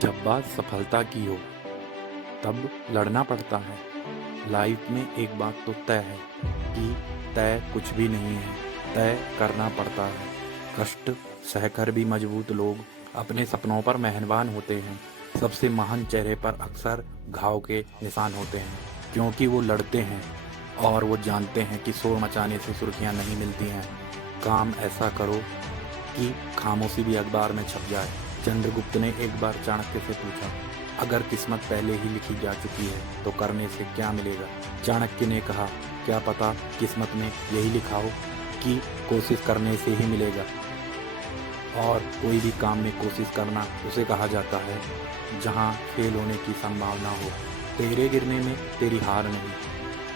जब बात सफलता की हो तब लड़ना पड़ता है। लाइफ में एक बात तो तय है कि तय कुछ भी नहीं है, तय करना पड़ता है। कष्ट सहकर भी मजबूत लोग अपने सपनों पर मेहरबान होते हैं। सबसे महान चेहरे पर अक्सर घाव के निशान होते हैं, क्योंकि वो लड़ते हैं और वो जानते हैं कि शोर मचाने से सुर्खियां नहीं मिलती हैं। काम ऐसा करो कि खामोशी भी अखबार में छप जाए। चंद्रगुप्त ने एक बार चाणक्य से पूछा, अगर किस्मत पहले ही लिखी जा चुकी है तो करने से क्या मिलेगा? चाणक्य ने कहा, क्या पता किस्मत में यही लिखा हो कि कोशिश करने से ही मिलेगा। और कोई भी काम में कोशिश करना उसे कहा जाता है जहां फेल होने की संभावना हो। तेरे गिरने में तेरी हार नहीं,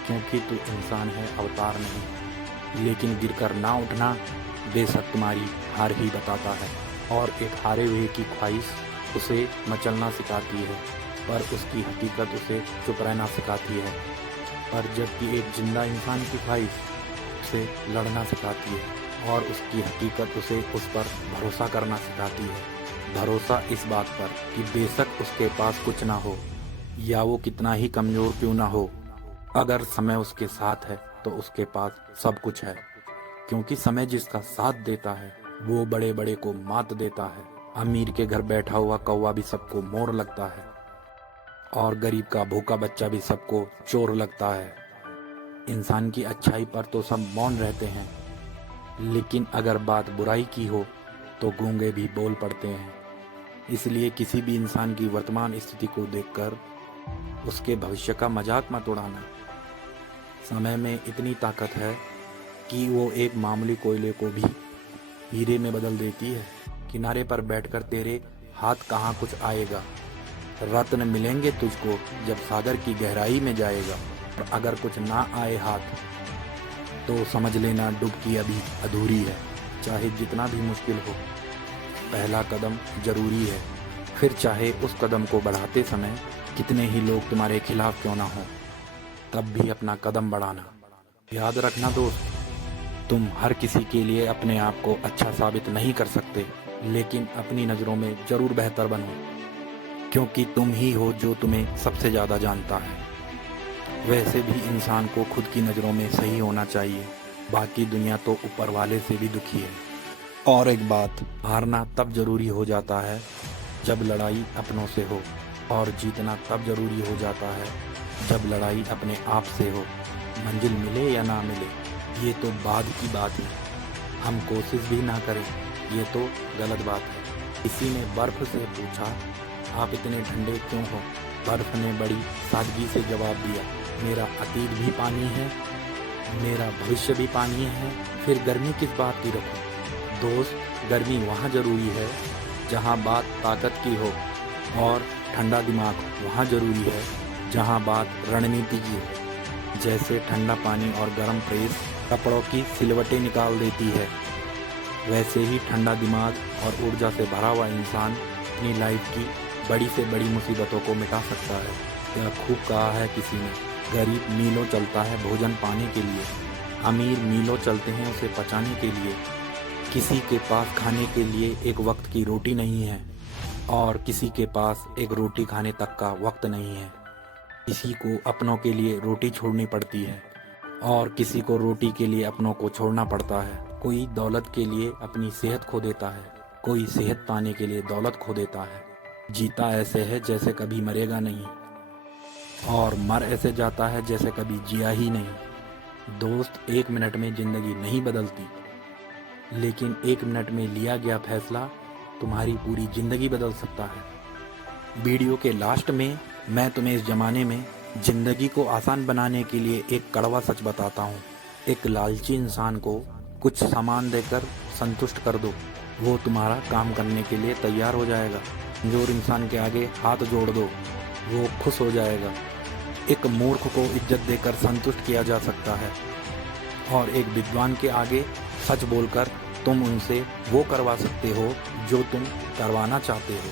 क्योंकि तू इंसान है, अवतार नहीं। लेकिन गिरकर ना उठना बेशक तुम्हारी हार ही बताता है। और एक हारे हुए की ख्वाहिश उसे मचलना सिखाती है, पर उसकी हकीकत उसे चुप रहना सिखाती है। पर जबकि एक जिंदा इंसान की ख्वाहिश उसे लड़ना सिखाती है, और उसकी हकीकत उसे उस पर भरोसा करना सिखाती है। भरोसा इस बात पर कि बेशक उसके पास कुछ ना हो, या वो कितना ही कमजोर क्यों ना हो, अगर समय उसके साथ है तो उसके पास सब कुछ है। क्योंकि समय जिसका साथ देता है वो बड़े बड़े को मात देता है। अमीर के घर बैठा हुआ कौवा भी सबको मोर लगता है, और गरीब का भूखा बच्चा भी सबको चोर लगता है। इंसान की अच्छाई पर तो सब मौन रहते हैं, लेकिन अगर बात बुराई की हो तो गूंगे भी बोल पड़ते हैं। इसलिए किसी भी इंसान की वर्तमान स्थिति को देखकर उसके भविष्य का मजाक मत उड़ाना। समय में इतनी ताकत है कि वो एक मामूली कोयले को भी हीरे में बदल देती है। किनारे पर बैठकर तेरे हाथ कहाँ कुछ आएगा। रत्न मिलेंगे तुझको जब सागर की गहराई में जाएगा। और अगर कुछ ना आए हाथ तो समझ लेना डुबकी अभी अधूरी है। चाहे जितना भी मुश्किल हो, पहला कदम जरूरी है। फिर चाहे उस कदम को बढ़ाते समय कितने ही लोग तुम्हारे खिलाफ क्यों ना हो, तब भी अपना कदम बढ़ाना। याद रखना दोस्त, तुम हर किसी के लिए अपने आप को अच्छा साबित नहीं कर सकते, लेकिन अपनी नज़रों में जरूर बेहतर बनो, क्योंकि तुम ही हो जो तुम्हें सबसे ज़्यादा जानता है। वैसे भी इंसान को खुद की नज़रों में सही होना चाहिए, बाकी दुनिया तो ऊपर वाले से भी दुखी है। और एक बात, हारना तब जरूरी हो जाता है जब लड़ाई अपनों से हो, और जीतना तब जरूरी हो जाता है जब लड़ाई अपने आप से हो। मंजिल मिले या ना मिले ये तो बाद की बात है, हम कोशिश भी ना करें ये तो गलत बात है। किसी ने बर्फ से पूछा, आप इतने ठंडे क्यों हो? बर्फ ने बड़ी सादगी से जवाब दिया, मेरा अतीत भी पानी है, मेरा भविष्य भी पानी है, फिर गर्मी किस बात की रखूं? दोस्त, गर्मी वहाँ जरूरी है जहाँ बात ताकत की हो, और ठंडा दिमाग वहाँ जरूरी है जहाँ बात रणनीति की हो। जैसे ठंडा पानी और गर्म प्रेस कपड़ों की सिलवटें निकाल देती है, वैसे ही ठंडा दिमाग और ऊर्जा से भरा हुआ इंसान अपनी लाइफ की बड़ी से बड़ी मुसीबतों को मिटा सकता है। क्या खूब कहा है किसी ने, गरीब मीलों चलता है भोजन पाने के लिए, अमीर मीलों चलते हैं उसे पचाने के लिए। किसी के पास खाने के लिए एक वक्त की रोटी नहीं है, और किसी के पास एक रोटी खाने तक का वक्त नहीं है। किसी को अपनों के लिए रोटी छोड़नी पड़ती है, और किसी को रोटी के लिए अपनों को छोड़ना पड़ता है। कोई दौलत के लिए अपनी सेहत खो देता है, कोई सेहत पाने के लिए दौलत खो देता है। जीता ऐसे है जैसे कभी मरेगा नहीं, और मर ऐसे जाता है जैसे कभी जिया ही नहीं। दोस्त, एक मिनट में जिंदगी नहीं बदलती, लेकिन एक मिनट में लिया गया फैसला तुम्हारी पूरी जिंदगी बदल सकता है। वीडियो के लास्ट में मैं तुम्हें इस जमाने में जिंदगी को आसान बनाने के लिए एक कड़वा सच बताता हूँ। एक लालची इंसान को कुछ सामान देकर संतुष्ट कर दो, वो तुम्हारा काम करने के लिए तैयार हो जाएगा। कमजोर इंसान के आगे हाथ जोड़ दो, वो खुश हो जाएगा। एक मूर्ख को इज्जत देकर संतुष्ट किया जा सकता है, और एक विद्वान के आगे सच बोलकर तुम उनसे वो करवा सकते हो जो तुम करवाना चाहते हो।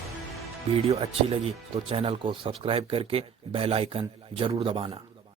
वीडियो अच्छी लगी तो चैनल को सब्सक्राइब करके बेल आइकन जरूर दबाना।